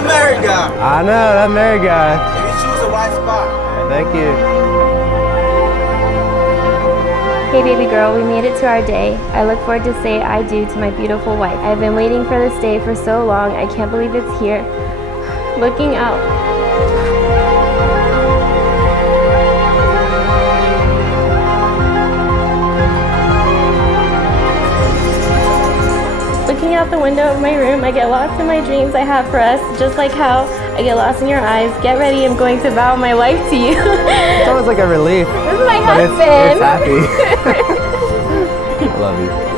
that married guy. I know, that married guy. You choose the right spot. Thank you. Hey baby girl, we made it to our day. I look forward to say I do to my beautiful wife. I've been waiting for this day for so long, I can't believe it's here. Looking out. Looking out the window of my room, I get lost in my dreams I have for us, just like how I get lost in your eyes. Get ready, I'm going to vow my life to you. It's always like a relief. This is my But husband. it's happy. I love you.